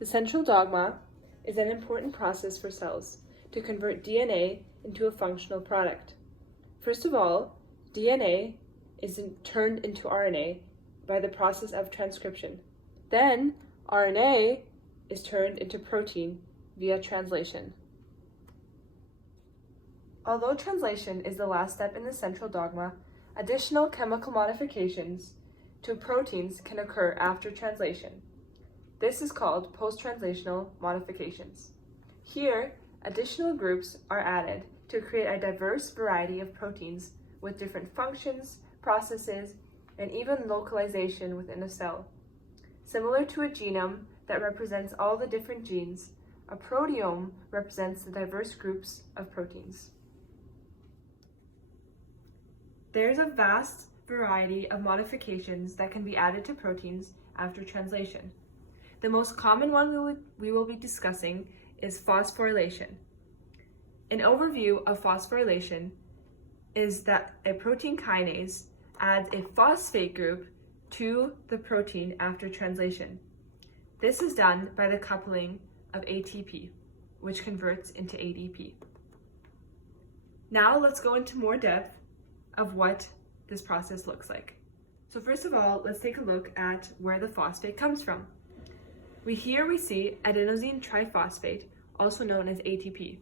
The central dogma is an important process for cells to convert DNA into a functional product. First of all, DNA is turned into RNA by the process of transcription. Then, RNA is turned into protein via translation. Although translation is the last step in the central dogma, additional chemical modifications to proteins can occur after translation. This is called post-translational modifications. Here, additional groups are added to create a diverse variety of proteins with different functions, processes, and even localization within a cell. Similar to a genome that represents all the different genes, a proteome represents the diverse groups of proteins. There's a vast variety of modifications that can be added to proteins after translation. The most common one we will be discussing is phosphorylation. An overview of phosphorylation is that a protein kinase adds a phosphate group to the protein after translation. This is done by the coupling of ATP, which converts into ADP. Now let's go into more depth of what this process looks like. So first of all, let's take a look at where the phosphate comes from. Here we see adenosine triphosphate, also known as ATP.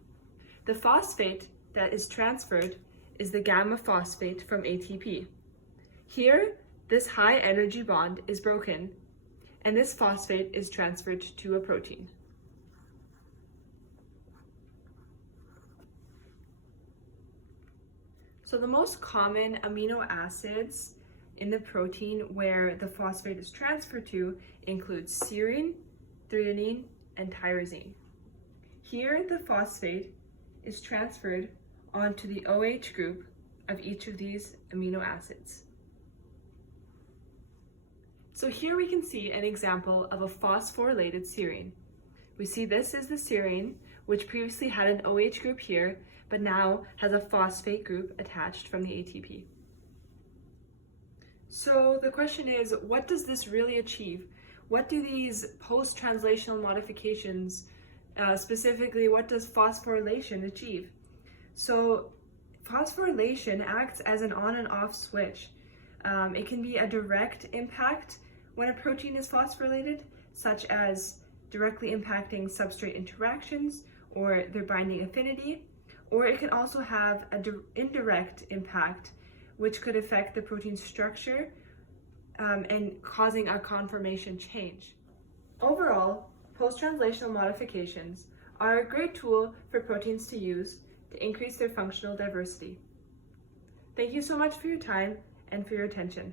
The phosphate that is transferred is the gamma phosphate from ATP. Here, this high energy bond is broken, and this phosphate is transferred to a protein. So the most common amino acids in the protein where the phosphate is transferred to include serine, threonine, and tyrosine. Here, the phosphate is transferred onto the OH group of each of these amino acids. So here we can see an example of a phosphorylated serine. We see this is the serine, which previously had an OH group here, but now has a phosphate group attached from the ATP. So the question is, what does this really achieve? What do these post-translational modifications, specifically what does phosphorylation achieve? So phosphorylation acts as an on and off switch. It can be a direct impact when a protein is phosphorylated, such as directly impacting substrate interactions or their binding affinity, or it can also have an indirect impact, which could affect the protein's structure and causing a conformation change. Overall, post-translational modifications are a great tool for proteins to use to increase their functional diversity. Thank you so much for your time and for your attention.